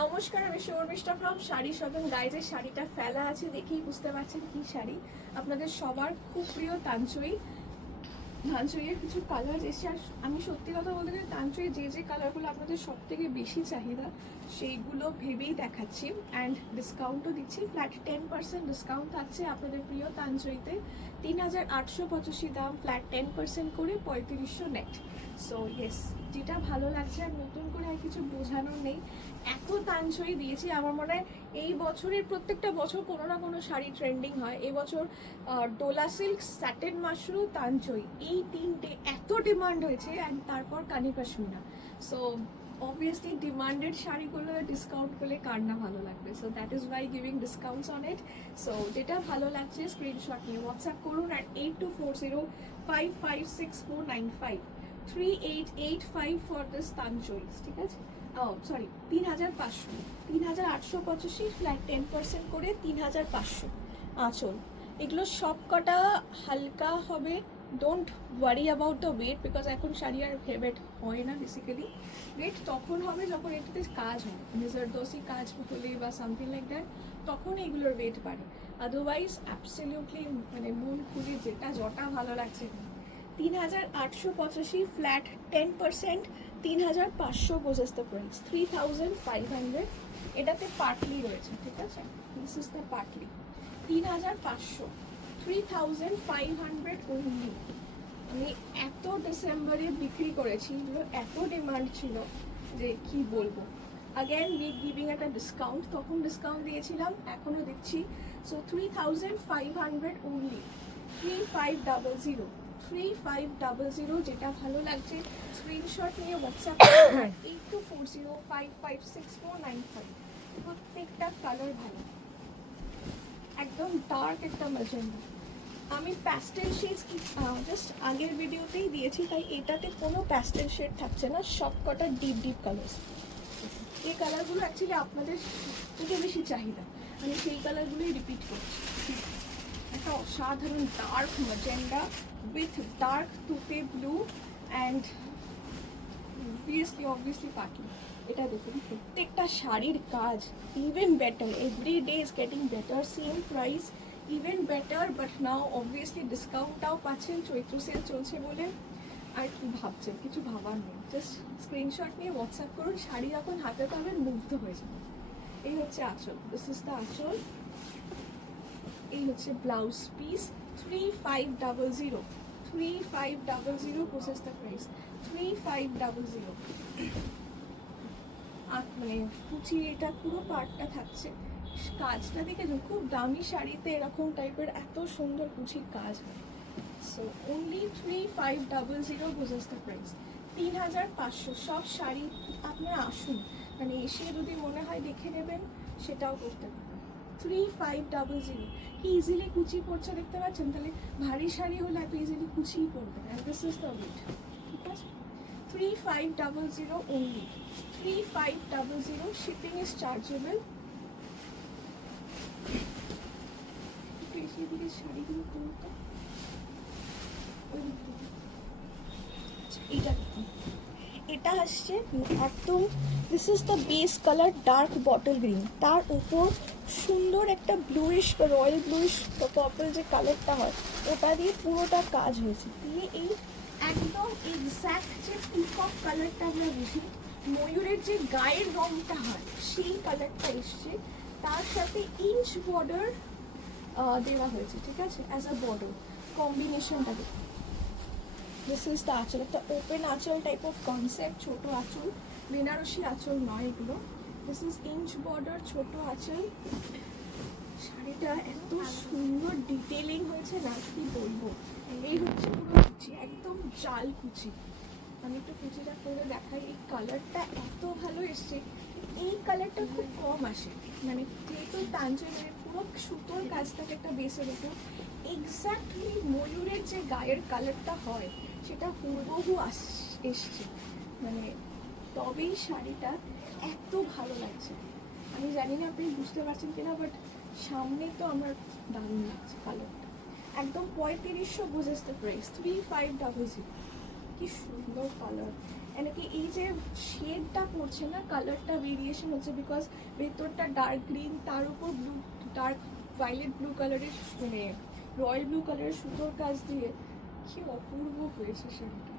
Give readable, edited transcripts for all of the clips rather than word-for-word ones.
নমস্কার, আমি Sharmistha from sari shopping. গাইজের শাড়িটা ফেলা আছে দেখেই বুঝতে পারছেন কি শাড়ি। আপনাদের সবার খুব প্রিয় তানচুই। তানচুইয়ের কিছু কালার এসে, আর আমি সত্যি কথা বলতে গেলে তানচুই যে কালারগুলো আপনাদের সব থেকে বেশি চাহিদা সেইগুলো ভেবেই দেখাচ্ছি। অ্যান্ড ডিসকাউন্টও দিচ্ছি, ফ্ল্যাট 10% ডিসকাউন্ট থাকছে আপনাদের প্রিয় তানচুইতে। 3885 দাম, ফ্ল্যাট 10% করে 3500 নেট। সো ইয়েস, যেটা ভালো লাগছে, আর নতুন করে আর কিছু বোঝানোর নেই। এত তানচুই দিয়েছি, আমার মনে হয় এই বছরের প্রত্যেকটা বছর কোনো না কোনো শাড়ি ট্রেন্ডিং হয়। এবছর ডোলা সিল্ক, স্যাটেন মাশরু, তানচুই, এই তিনটে এত ডিমান্ড হয়েছে। অ্যান্ড তারপর কানি পশমিনা। সো obviously ডিমান্ডেড শাড়িগুলো ডিসকাউন্ট করলে কার না ভালো লাগবে। So that is Y giving discounts on it. So যেটা ভালো লাগছে স্ক্রিনশট নিয়ে হোয়াটসঅ্যাপ করুন আর 8240556495 3885 ফর দিস তানচুই। ঠিক আছে, সরি 3500, 3885, ফ্ল্যাট 10% করে 3500 আঁচল। এগুলো সব কটা হালকা হবে। Don't worry about the weight, because এখন শাড়ি আর ওয়েট হয় না বেসিক্যালি। ওয়েট তখন হবে যখন এটাতে কাজ হয়, জরদোসি কাজ হলে বা সামথিং লাইক দ্যাট, তখন এগুলোর ওয়েট বাড়ে। আদারওয়াইজ অ্যাবসলিউটলি মানে মন খুলে জটা ভালো লাগছে। 3885, ফ্ল্যাট 10%, 3500 গোজেস দ্য প্রাইস, 3500। এটাতে পাটলি রয়েছে, ঠিক আছে, this is the Patli. 3500, 3500 only. আমি এত ডিসেম্বরে বিক্রি করেছি, এত ডিমান্ড ছিল যে কি বলবো। আগেন উই গিভিং একটা ডিসকাউন্ট, তখন ডিসকাউন্ট দিয়েছিলাম, এখনো দিচ্ছি। So 3500 only, 3500, 3500। যেটা ভালো লাগছে স্ক্রিনশট নিয়ে হোয়াটসঅ্যাপ 8240556495। প্রত্যেকটা কালার ভালো, একদম ডার্ক একটা ম্যাজেন্ডা। আমি প্যাস্টেল শেডস জাস্ট আগের ভিডিওতেই দিয়েছি, তাই এটাতে কোনো প্যাস্টেল শেড থাকছে না, সব কটা ডিপ ডিপ কালার্স। এই কালারগুলো অ্যাকচুয়ালি আপনাদের থেকে বেশি চাহিদা, আমি সেই কালারগুলোই রিপিট করছি। একটা অসাধারণ dark magenta with dark tute blue and obviously party. এটা দেখুন, প্রত্যেকটা শাড়ির কাজ even better, every day is getting better, same price even better. But now obviously ডিসকাউন্টটাও পাচ্ছেন, চৈত্র সেল চলছে বলে। আর কি ভাবছেন, কিছু ভাবার নেই, জাস্ট স্ক্রিনশট নিয়ে হোয়াটসঅ্যাপ করুন। শাড়ি যখন হাতে পাবেন মুগ্ধ হয়ে যাবে। এই হচ্ছে আঁচল, দিস ইজ দ্য আঁচল। এই হচ্ছে blouse piece, 3500, 3500 process the price, 3500। মানে কুচি এটা পুরো পার্টটা থাকছে, কাজটা দেখেছেন, খুব দামি শাড়িতে এরকম টাইপের এত সুন্দর কুচির কাজ হয়। So only 3500 process the price, 3500। সব শাড়ি আপনারা আসুন, মানে এসে যদি মনে হয় দেখে নেবেন সেটাও করতে পারেন। 3500 কি ইজিলি কুচি পড়ছে দেখতে পাচ্ছেন, তাহলে ভারী শাড়ি হলে এত ইজিলি কুচিই পড়বে না। দিস ইজ দ্য ওয়েট, ঠিক আছে। 3500 only, 3500, shipping is chargeable. শাড়িগুলো কোনটা, এইটা দেখুন, এটা আসছে একদম, this is the base colour dark bottle green, তার উপর সুন্দর একটা ব্লুইশ রয়্যাল ব্লুইশ পার্পল যে কালারটা হয় ওটা দিয়ে পুরোটা কাজ হয়েছে। দিয়ে এই একদম এক্স্যাক্ট যে পিকক কালারটা আমরা বুঝি, ময়ূরের যে গায়ের রঙটা হয় সেই কালারটা এসছে, তার সাথে ইঞ্চ বর্ডার দেওয়া হয়েছে, ঠিক আছে, অ্যাজ আ বর্ডার কম্বিনেশনটা দেখুন। দিস ইজ দ্য আঁচল, একটা ওপেন আঁচল টাইপ অফ কনসেপ্ট, ছোটো আঁচল, বেনারসি আঁচল নয় এগুলো। দিস ইজ ইঞ্চ বর্ডার, ছোটো আঁচল। শাড়িটা এত সুন্দর ডিটেলিং হয়েছে না কি বলবো। এই হচ্ছে পুরো কুচি, একদম জাল কুচি। আমি একটু কুচিটা করে দেখাই, এই কালারটা এত ভালো এসছে। এই কালারটা খুব কম আসে, মানে যেহেতু তানচুই পুরো সুতোর কাজ থাকে একটা বেসের উপর, এক্স্যাক্টলি ময়ূরের যে গায়ের কালারটা হয় সেটা হুবহু এসছে, মানে তবেই শাড়িটা এত ভালো লাগছে। আমি জানি না আপনি বুঝতে পারছেন কিনা, বাট সামনে তো আমার দারুণ লাগছে কালারটা। একদম 3500 বুঝেস দ্য প্রাইস, 3500। কি সুন্দর কালার, এনেকে এই যে শেডটা পড়ছে না, কালারটা ভেরিয়েশন হচ্ছে বিকজ ভেতরটা ডার্ক গ্রিন, তার উপর ব্লু, ডার্ক ভায়োলেট ব্লু কালারের মানে রয়্যাল ব্লু কালারের সুতোর কাজ দিয়ে কি অপূর্ব হয়েছে শাড়িটা।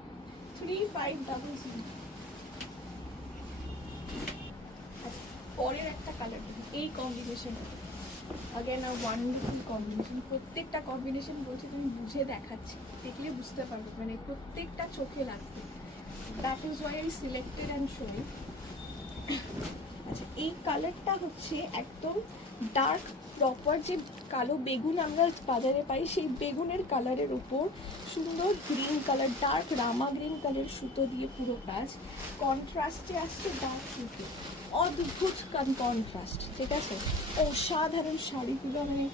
3500। পরের একটা কালার এই কম্বিনেশন আগেন আর ওয়ান্ডারফুল কম্বিনেশন। প্রত্যেকটা কম্বিনেশন বলছি তুমি বুঝে দেখাচ্ছি, দেখলে বুঝতে পারবে, মানে প্রত্যেকটা চোখে লাগবে। That is Y I selected and showing. আচ্ছা, এই কালারটা হচ্ছে একদম ডার্ক প্রপার যে কালো বেগুন আমরা বাজারে পাই, সেই বেগুনের কালারের উপর সুন্দর গ্রিন কালার, ডার্ক রামা গ্রিন কালার সুতো দিয়ে পুরো কাজ। কন্ট্রাস্টে আসছে ডার্ক সুতো, অদ্ভুত কন্ট্রাস্ট, ঠিক আছে। অসাধারণ শাড়িগুলো, মানে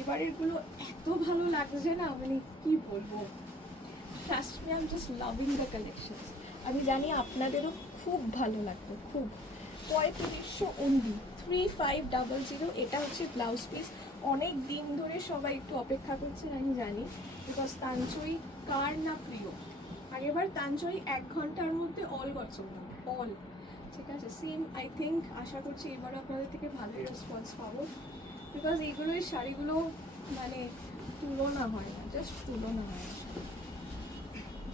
এবারেরগুলো এত ভালো লাগছে না, মানে কি বলবো। Trust me, I am just loving the collections. আমি জানি আপনাদেরও খুব ভালো লাগবে, খুব। 3500 অনলি, 3500। এটা হচ্ছে ব্লাউজ পিস। অনেক দিন ধরে সবাই একটু অপেক্ষা করছেন আমি জানি, বিকজ তাঞ্চই কার না প্রিয়। আগেরবার তাঞ্চই 1 ঘন্টার মধ্যে all goat sold out, all, ঠিক আছে। সেম আই থিঙ্ক, আশা করছি এবার আপনাদের থেকে ভালোই রেসপন্স পাবো, বিকজ এইগুলোই শাড়িগুলো মানে তুলনা হয় না, জাস্ট তুলনা হয় না।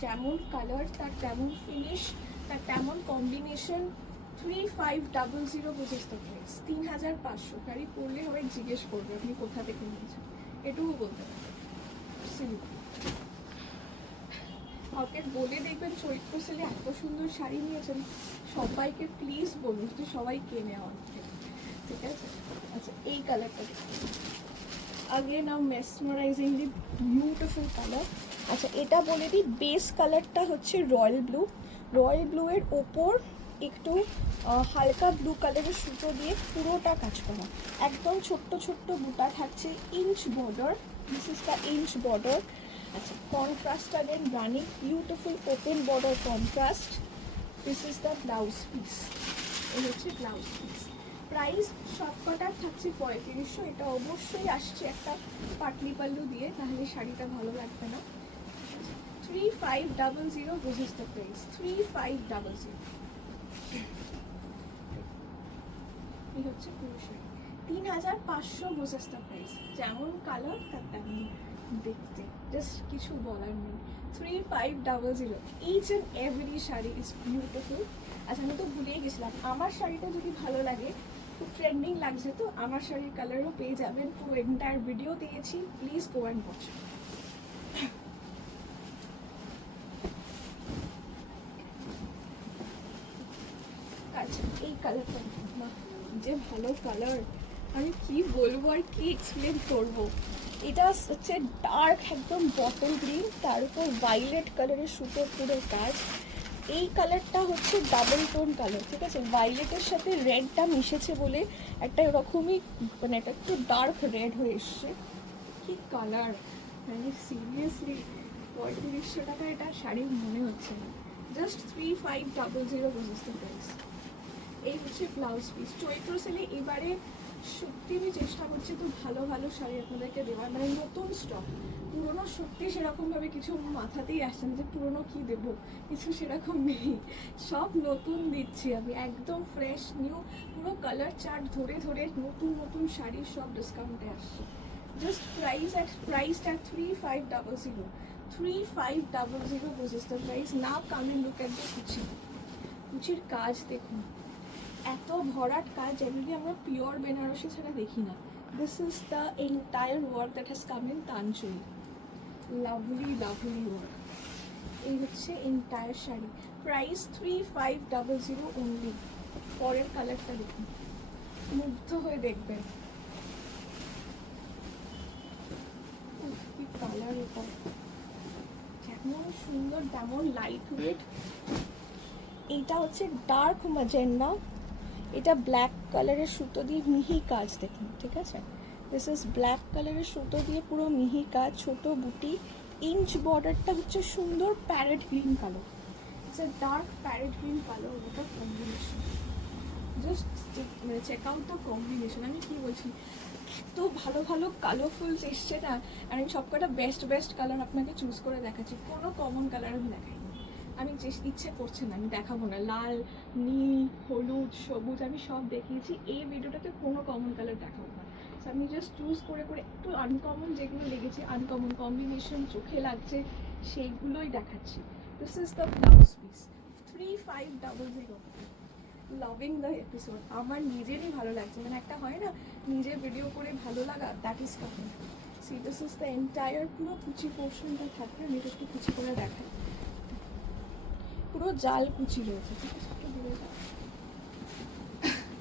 যেমন কালার তার তেমন ফিনিশ, তার তেমন কম্বিনেশন। 3500 বুঝেছ তো প্রাইস। 3500 শাড়ি পরলে সবাই জিজ্ঞেস করবে আপনি কোথা থেকে নিয়েছেন, এটুকু বলতে পারবে। কাউকে বলে দেখবেন চৈত্র সেলে এত সুন্দর শাড়ি নিয়েছেন, সবাইকে প্লিজ বলুন যে সবাই কেনে আমার থেকে, ঠিক আছে। আচ্ছা, এই কালারটা আগে নাও মেসমারাইজিংলি বিউটিফুল কালার। আচ্ছা, এটা বলে দিই, বেস কালারটা হচ্ছে রয়্যাল ব্লু। রয়্যাল ব্লু এর ওপর একটু হালকা ব্লু কালারের সুতো দিয়ে পুরোটা কাজ করা, একদম ছোট্ট ছোট্ট বুটা থাকছে, inch border, this is the inch border. আচ্ছা, contrast again running, beautiful open border contrast. This is the blouse piece, এই হচ্ছে ব্লাউজ পিস। প্রাইস সবকটার থাকছে 3500। এটা অবশ্যই আসছে একটা পাটলি পাল্লু দিয়ে, তাহলে শাড়িটা ভালো লাগবে না। 3500 বুঝিস দ্য প্রাইস, 3500। এই হচ্ছে পুরো শাড়ি, 3500 বুঝিস দ্য প্রাইস। যেমন কালার তার তেমন দেখতে, জাস্ট কিছু বলার নেই। 3500, each and every sari is beautiful. আচ্ছা, আমি তো ভুলেই গেছিলাম, আমার শাড়িটা যদি ভালো লাগে, খুব ট্রেন্ডিং লাগছে, তো আমার শাড়ির কালারও পেয়ে যাবেন, পুরো এন্টায়ার ভিডিও দিয়েছি, প্লিজ গো অ্যান্ড ওয়াচ। আচ্ছা, এই কালারটা না, যে ভালো কালার, আমি কি বলবো আর কি এক্সপ্লেন করবো। এটা হচ্ছে ডার্ক একদম বটল গ্রিন, তার উপর ভায়োলেট কালারের সুতোর পুরো কাজ। এই কালারটা হচ্ছে ডাবল টোন কালার, ঠিক আছে। ভায়োলেটের সাথে রেডটা মিশেছে বলে একটা এরকমই, মানে একটা একটু ডার্ক রেড হয়ে এসছে। কি কালার, মানে সিরিয়াসলি 3500 টাকা এটা শাড়ি মনে হচ্ছে না। জাস্ট 3500 বুঝতে প্রাইস। এই হচ্ছে ব্লাউজ পিস। চৈত্র সেলে এবারে সত্যি আমি চেষ্টা করছি তো ভালো ভালো শাড়ি আপনাদেরকে দেওয়ার, মানে নতুন স্টক। পুরোনো সত্যি সেরকমভাবে কিছু মাথাতেই আসছে না যে পুরোনো কী দেবো, কিছু সেরকম নেই, সব নতুন দিচ্ছি আমি, একদম ফ্রেশ নিউ, পুরো কালার চার্ট ধরে ধরে নতুন নতুন শাড়ি সব ডিসকাউন্টে আসছে। জাস্ট প্রাইস অ্যাট 3500, 3500 বুঝিস the price. Now come and look at the kuchi. কুচির কাজ দেখুন, এত ভরাট কাজ জেনারেলি আমরা পিওর বেনারসি ছাড়া দেখি না। This is the entire work that has come in Tanchoi, lovely lovely work. এই হচ্ছে এন্টায়ার শাড়ি, প্রাইস 3500 অনলি। পরের কালারটা দেখুন, মুগ্ধ হয়ে দেখবেন, কি কালার, এটা যেমন সুন্দর তেমন লাইট ওয়েট। এইটা হচ্ছে ডার্ক ম্যাজেন্ডা, এটা ব্ল্যাক কালারের সুতো দিয়ে মিহি কাজ দেখুন, ঠিক আছে। দিস ইজ ব্ল্যাক কালারের সুতো দিয়ে পুরো মিহি কাজ, ছোট বুটি, ইঞ্চ বর্ডারটা হচ্ছে সুন্দর parrot green colour, it's a dark parrot green colour, ওটা কম্বিনেশন জাস্ট মানে চেক আউট দ্য কম্বিনেশন। আমি কি বলছি, এত ভালো ভালো কালারফুলস এসছে না, আর আমি সবকটা বেস্ট বেস্ট কালার আপনাকে চুজ করে দেখাচ্ছি, কোনো কমন কালার আমি দেখাইনি। আমি যে ইচ্ছে করছে না, আমি দেখাবো না। লাল, নীল, হলুদ, সবুজ আমি সব দেখিয়েছি। এই ভিডিওটাতে কোনো কমন কালার দেখাবো না। সো আমি জাস্ট চুজ করে করে একটু আনকমন যেগুলো লেগেছে, আনকমন কম্বিনেশন চোখে লাগছে, সেইগুলোই দেখাচ্ছি। This is the blouse piece, 3500। Loving the episode. আমার নিজেরই ভালো লাগছে, মানে একটা হয় না নিজের ভিডিও করে ভালো লাগা, that is coming. C this is the entire, পুরো কুচি পোর্শনটা থাকবে। আমি এটা একটু কুচি করে দেখাই, পুরো জাল কুচি রয়েছে, ঠিক আছে?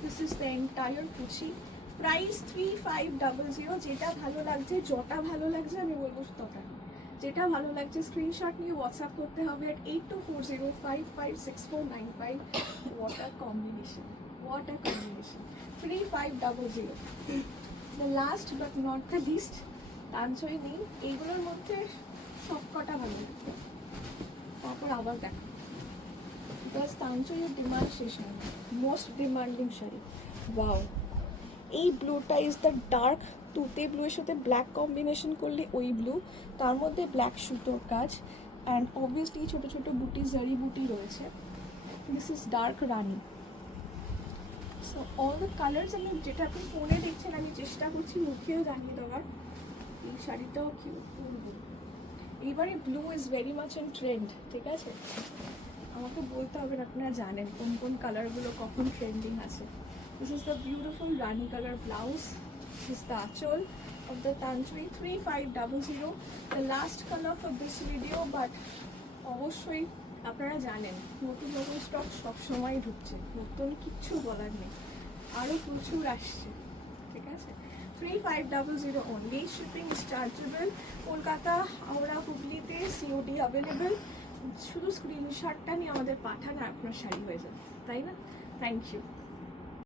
দিস ইজ দ্য এন্টায়ার কুচি। প্রাইস 3500। যেটা ভালো লাগছে, যটা ভালো লাগছে আমি বলবো তটা, যেটা ভালো লাগছে স্ক্রিনশট নিয়ে হোয়াটসঅ্যাপ করতে হবে at 8240556495। What a combination, what a combination. 3500। The last but not the least, Tanchoi নেই এইগুলোর মধ্যে, সব কটা ভালো লাগছে। তারপর আবার দেখো, বিকজ তানচইয়ের ডিমান্ড শেষ হয় না। Most demanding sari. ওয়াও, এই ব্লুটা ইজ দ্য ডার্ক তুতে ব্লুয়ের সাথে ব্ল্যাক কম্বিনেশন করলে ওই ব্লু, তার মধ্যে ব্ল্যাক সুতোর কাজ, অ্যান্ড অবভিয়াসলি ছোটো ছোটো বুটি, জারি বুটি রয়েছে। This is dark Rani. So all the colours, আমি যেটা আপনি ফোনে দেখছেন আমি চেষ্টা করছি মুখেও জানিয়ে দেওয়ার। এই শাড়িটাও কিউট। এইবারে blue is very much in trend, ঠিক আছে? আমাকে বলতে হবে না, আপনারা জানেন কোন কোন কালারগুলো কখন ট্রেন্ডিং আছে। This is the beautiful Rani color blouse. This is the achol of the Tanjui, 3500. The last color for this video, but অবশ্যই আপনারা জানেন নতুন নতুন স্টক সবসময় ঢুকছে, নতুন কিচ্ছু বলার নেই, আরও প্রচুর আসছে, ঠিক আছে? 3500 only. Shipping is chargeable. Kolkata, Howrah, হুগলিতে COD অ্যাভেলেবেল। শুধু স্ক্রিনশটটা নিয়ে আমাদের পাঠান আর আপনার শাড়ি হয়ে যাবে, তাই না? Thank you.